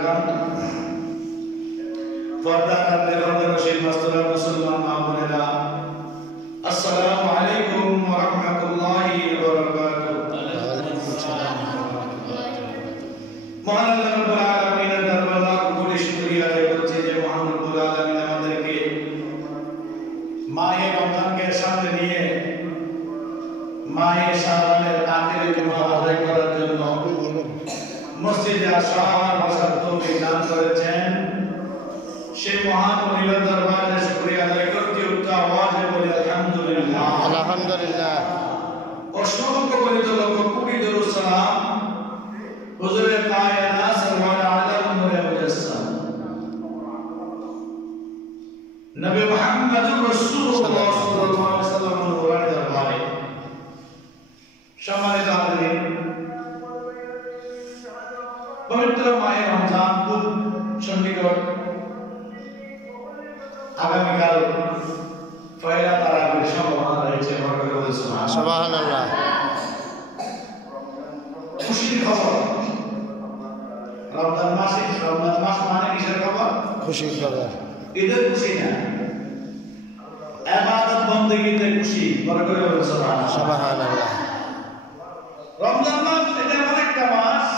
কিরাম পর্দার বসে মাস্টার মুসলমান মা বোনেরা আসসালামু আলাইকুম ওয়া রাহমাতুল্লাহি ওয়া বারাকাতুহু। মহান আল্লাহ রাব্বুল আলামিনের দরবারে লাখ কোটি শুকরিয়া আদায় করছি যে মহান রব্বুল আলামিন আমাদেরকে মাহে রমজানকে সামনে নিয়ে মাহে শাবানের আখেরি জুমা আদায় করার জন্য মসজিদে আশরার বসার তৌফিক দান করেছেন। সেই মহান পরিবার দরবারে শুকরিয়া আদায় করতে উচ্চ আওয়াজে বলি আলহামদুলিল্লাহ আলহামদুলিল্লাহ। অসংখ্য গণিত লক্ষ কোটি দরুদ সালাম হুজুরে কায়নাত সরওয়ার আলম মুহাম্মদ নবী মুহাম্মদুর রাসূলুল্লাহ সাল্লাল্লাহু আলাইহি ওয়াসাল্লামের দরবারে সম্মানিত হাজিরিন, পবিত্র মাহে রমজান খুব সন্নিকট। আগামীকাল পয়লা তারাবির সম্ভাবনা রয়েছে। সুবহানাল্লাহ। খুশির খবর, রমজান মাস মানে কিসের খবর? খুশির খবর। ঈদের খুশি না, ইবাদত বন্দেগীতে খুশি। বড় করে বলুন সুবহানাল্লাহ। সুবহানাল্লাহ। রমজান মাস এটা এমন একটা মাস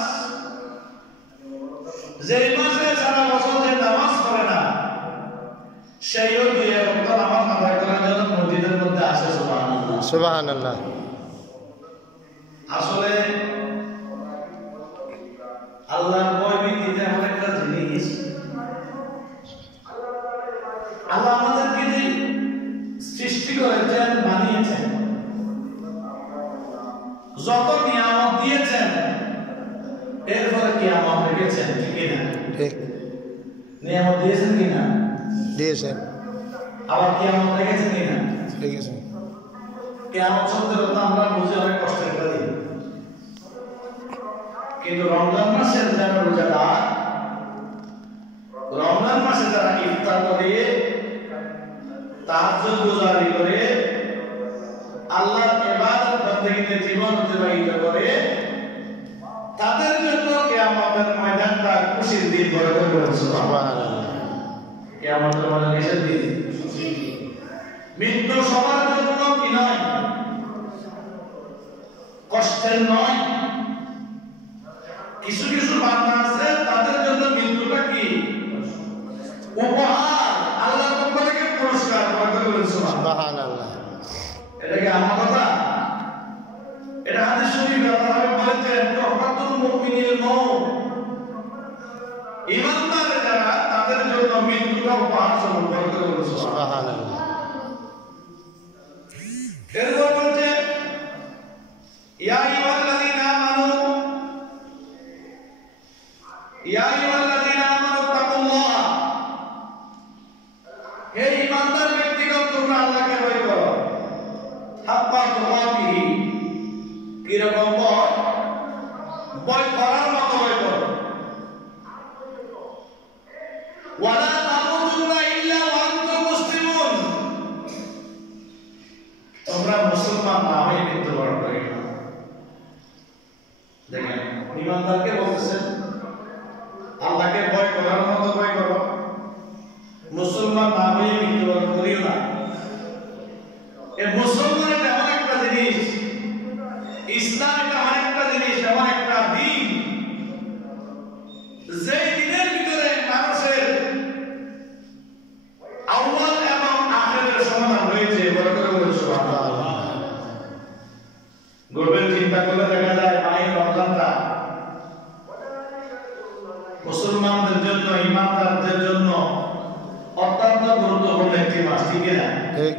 যে মাসে সারা বছর যে নামাজ পড়ে না সেইও দুই ওয়াক্ত নামাজ আদায় করার জন্য মসজিদের মধ্যে আসে। সুবহানাল্লাহ সুবহানাল্লাহ। আসলে আল্লাহর ভয় ভীতিতে এমন একটা জিনিস, আল্লাহ আমাদেরকে যে সৃষ্টি করেছেন, বানিয়েছেন, যত নিয়ামত দিয়েছেন এরপরে কিয়ামত রেখেছেন, ঠিক না? ঠিক। নিয়ামত দিয়েছেন কিনা? দিয়েছেন। আবার কিয়ামত রেখেছেন কিনা? ঠিক আছে। কিয়ামত শব্দের অর্থ আমরা বুঝি অনেক কষ্টের করি, কিন্তু রমজান মাসের যারা রোজাদার, রমজান মাসে যারা ইফতার করে, তাহাজ্জুদ গুজারি করে, আল্লাহর ইবাদত বন্দেগীতে জীবন অতিবাহিত করে, তাদের জন্য কিয়ামতের ময়দানটা খুশির দিন। বড় করে বলুন সুবহানাল্লাহ। কিয়ামতের ময়দান কিসের দিন? মৃত্যু সবার জন্য কি নয়? কষ্টের নয়। কিছু কিছু বান্দা আছে তাদের জন্য মৃত্যুটা কি? উপহার, আল্লাহর পক্ষ থেকে পুরস্কার। বড় করে বলুন সুবহানাল্লাহ। এটা কি আমার কথা? এটা হাদিস শরীফে আল্লাহ বলেছেন তুহফাতুল মুমিনিল মাউত, ঈমানদার যারা তাদের জন্য মৃত্যুটা উপহার স্বরূপ। বড় করে বলুন সুবহানাল্লাহ। এরপর বলছে ইয়া আইয়ুহাল্লাযীনা আমানু তাকুল্লাহ। হে ঈমানদার ব্যক্তিগণ, তোমরা আল্লাহকে ভয় করো। হাক্কা তুকাতিহি, কিরকম ভয়? ভয় করার মতো ভয় করো। ওয়ালা তামুতুন্না ইল্লা ওয়া আনতুম মুসলিমুন, তোমরা মুসলমান না হয়ে মৃত্যুবরণ করো না। দেখেন, ঈমানদারকে বলতেছেন আল্লাহকে ভয় করার মতো ভয় করো, মুসলমান না হয়ে মৃত্যুবরণ করিও না। এই মুসলমান এমন একটা জিনিস, ইসলাম এটা এমন একটা জিনিস, এমন একটা দিন, যে দিনের ভিতরে মানুষের আউয়াল এবং আখিরের সমাধান রয়েছে। বড় করে বলুন সুবহানাল্লাহ। গভীর চিন্তা করলে দেখা যায় মাহে রমজানটা মুসলমানদের জন্য, ঈমানদারদের জন্য অত্যন্ত গুরুত্বপূর্ণ একটি মাস, ঠিক না? ঠিক।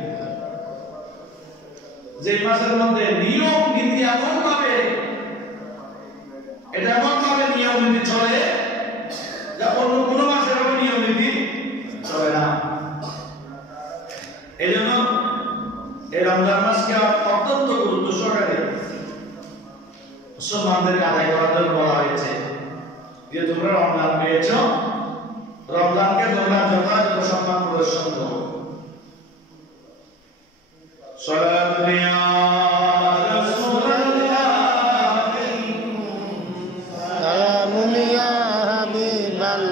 যে মাসের মধ্যে নিয়ম নীতি এমন ভাবে, এটা এমন ভাবে নিয়ম নীতি চলে যা অন্য কোন মাসের নিয়ম নীতি চলে না। এই জন্য এই রমজান মাসকে অত্যন্ত গুরুত্ব সহকারে মুসলমানদেরকে আদায় করার জন্য বলা হয়েছে যে তোমরা রমজান পেয়েছ, রমজানকে তোমরা যথাযথ সম্মান প্রদর্শন করো। সালাতু ইয়া রাসূলুল্লাহ, সালামুন ইয়া হাবিবাল্লাহ,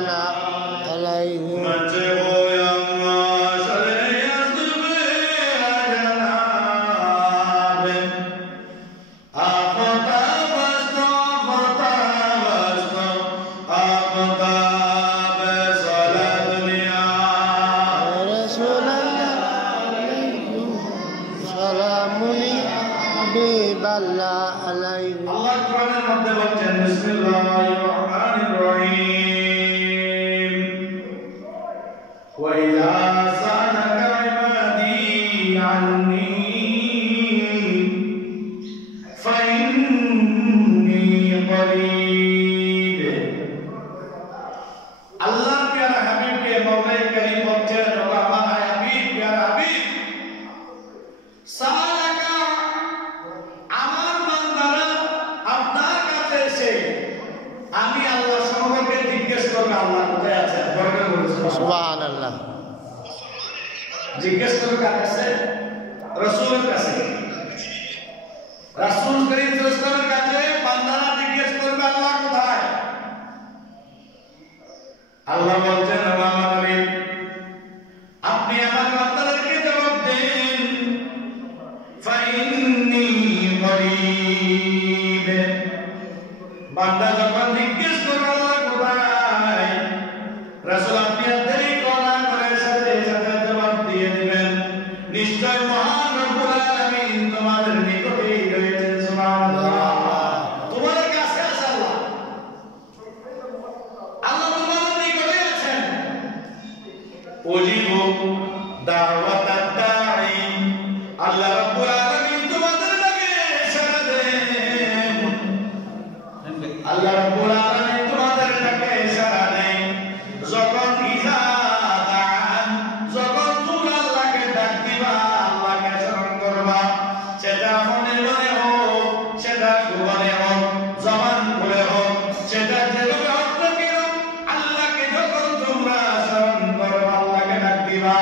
الرحيم وإذا سألك عبادي عني فإني قريب الله प्यारा हबीब के मौला करीम बच्चे और हमारा हबीब प्यारा हबीब सालका আমার বান্দারা আপনার কাছে এসে আমি আল্লাহ সম্পর্কে জিজ্ঞেস করব আল্লাহ কোথায় আছেন বরকত বলুন সুবহানাল্লাহ। জিজ্ঞেস করব কার কাছে রাসূলের কাছে রাসূল করিম সাল্লাল্লাহু আলাইহি ওয়াসাল্লামের কাছে বান্দারা জিজ্ঞেস করবে আল্লাহ কোথায় আল্লাহ বলছেন আমার নবী আপনি আমার বান্দাদেরকে জবাব দেন ফাইন্নী করিব বান্দা যখন জিজ্ঞেস করবে আল্লাহ কোথায় রাসূল আপনি দেরি করা করে সাথে সাথে জবাব দিয়ে দিবেন নিশ্চয় মহান রব্বুল আলামিন তোমাদের নিকটেই রয়েছেন সুবহানাল্লাহ তোমাদের কাছে আছে আল্লাহ আল্লাহ তোমাদের নিকটে আছেন উজিবু দাওয়াতাদ দাঈ আল্লাহ রব্বুল আলামিন তোমাদের ডাকে সাড়া দেন আল্লাহ রব্বুল আলামিন তোমাদের ডাকে সাড়া দেন যখন ইজা দাআন যখন তোমরা আল্লাহকে ডাক দিবা আল্লাহকে স্মরণ করবা সেটা মনে মনে হোক সেটা গোপনে হোক জবান খুলে হোক সেটা যেভাবে হোক না কেন আল্লাহকে যখন তোমরা স্মরণ করবা আল্লাহকে ডাক দিবা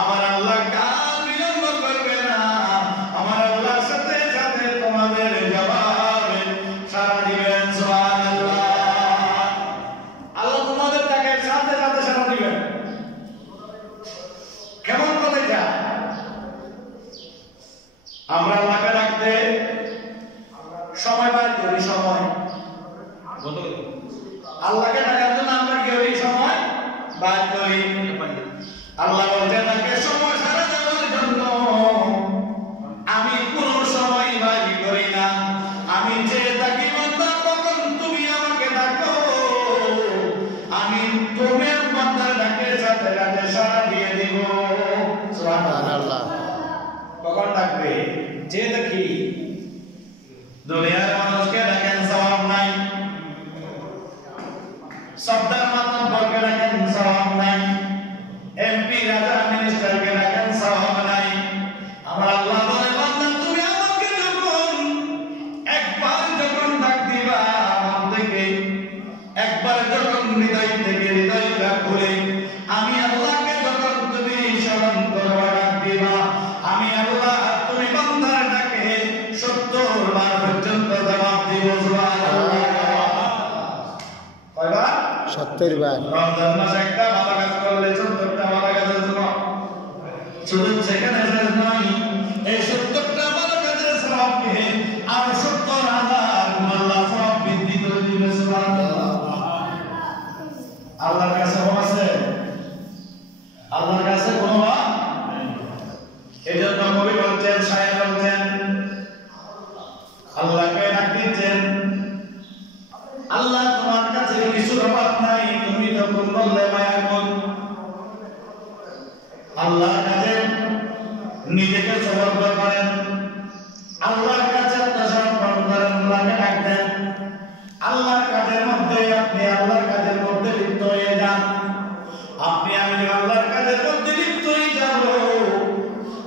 আমার আল্লাহ কাল বিলম্ব করবে না আমার আল্লাহর সাথে সাথে তোমাদের জবাবে সাড়া দিবেন সুবহানাল্লাহ আল্লাহ তোমাদের ডাকে সাথে সাথে সাড়া দিবেন কেমন কথা এটা আমরা আল্লাহকে ডাকতে সময় পাই করি সময় আল্লাহকে ডাকার জন্য আমরা কি করি সময় বাদ করি আল্লাহ বলছেন তাকে সময় সারা দেওয়ার জন্য আমি কোন সময় বাকি করি না আমি যে থাকি বান্দা তখন তুমি আমাকে ডাকো আমি তোমার বান্দার ডাকে সাথে সাথে সাড়া দিয়ে দিব সুবহানাল্লাহ কখন ডাকবে যে দেখি দুনিয়ার মানুষকে ডাকেন সওয়াব নাই সবদার মাতব্বরকে ডাকেন সওয়াব নাই এমপি রাজা মিনিস্টারকে ডাকেন সওয়াব নাই আমার আল্লাহ বলে বান্দা তুমি আমাকে যখন একবার যখন ডাক দিবা মন থেকে একবার যখন হৃদয় থেকে হৃদয়টা খুলে আমি আল্লাহকে যখন তুমি স্মরণ করবা ডাক দিবা আমি আল্লাহ তুমি বান্দার ডাকে 70 বার পর্যন্ত জবাব দিব সুবহানাল্লাহ কয়বার 70 বার। রমজান মাসে একটা ভালো কাজ করলে 70টা ভালো কাজের জন্য শুধু সেখানে শেষ নয় এই 70টা ভালো কাজের সওয়াবকে আর 70,000 আল্লাহ সওয়াব বৃদ্ধি করে দিবে সুবহানাল্লাহ আল্লাহর কাছে আছে আল্লাহর কাছে কোনো এজন্য কবি বলছেন শায়ের বলছেন আল্লাহকে ডাক দিচ্ছেন আল্লাহ তোমার কাছে কিছু অভাব নাই তুমি যখন বললে মায়া কর আল্লাহর কাছে নিজেকে সমর্পণ করেন আল্লাহর কাছে আত্মসমর্পণ করেন আল্লাহকে ডাক দেন আল্লাহর কাজের মধ্যে আপনি আল্লাহর কাজের মধ্যে লিপ্ত হয়ে যান আপনি আমি আল্লাহর কাজের মধ্যে লিপ্ত হয়ে যাব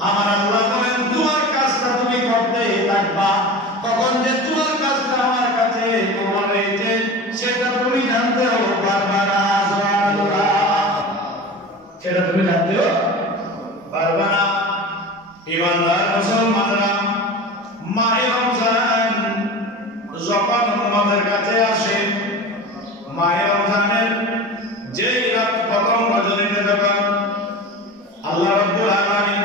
আমার আল্লাহ বলেন তোমার কাজটা তুমি করতে থাকবা তখন যে তোমার কাজটা আমার কাছে তোমার রয়েছে সেটা তুমি জানতেও পারবা না সুবহানাল্লাহ সেটা তুমি জানতেও পারবা না ইমানদার মুসলমানরা মাহে রমজান যখন আমাদের কাছে আসে মাহে রমজানের যেই রাত প্রথম রজনীতে যখন আল্লাহ রাব্বুল আলামিন